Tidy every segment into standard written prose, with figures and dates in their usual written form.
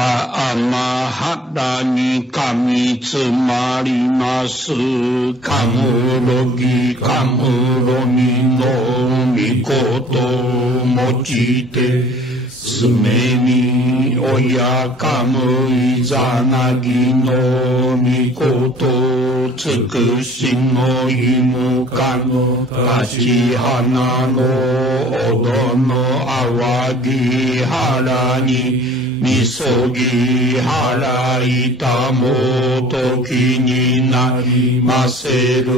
かま肌にかみつまりますかむろぎかむろみのみこと用いてすめに親かむいざなぎのみことつくしのいむかの立ち花のおどのあわぎ腹にみそぎ払いたもときになりませる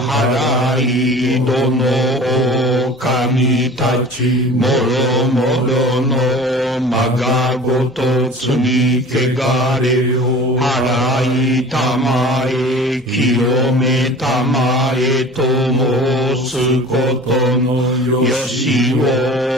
払いどのおかみたちもろもろのまがごと積みけがれを払いたまえ清めたまえと申すことのよしを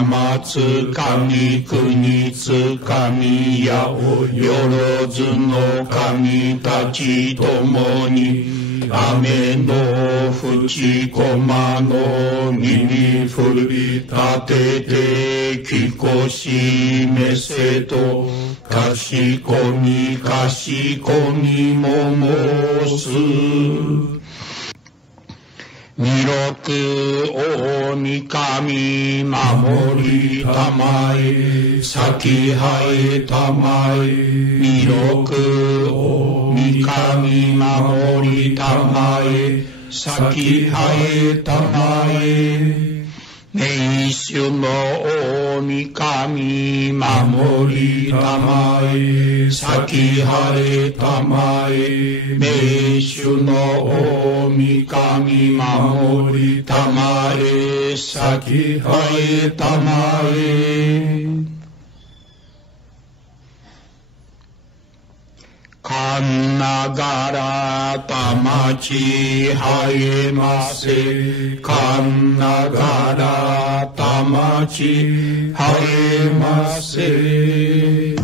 天つかみ国つかみやおよろずの神たちともに雨のふちこまの耳振り立ててきこしめせとかしこみかしこみも申す弥勒大神守りたまえ咲き生えたまえ弥勒大神守りたまえ咲き生えたまえ名手の大神守りたまえ咲き晴れたまえ名手の大神守りたまえ咲き晴れたまえかんながらたまち生えませかんながらたまち生えませ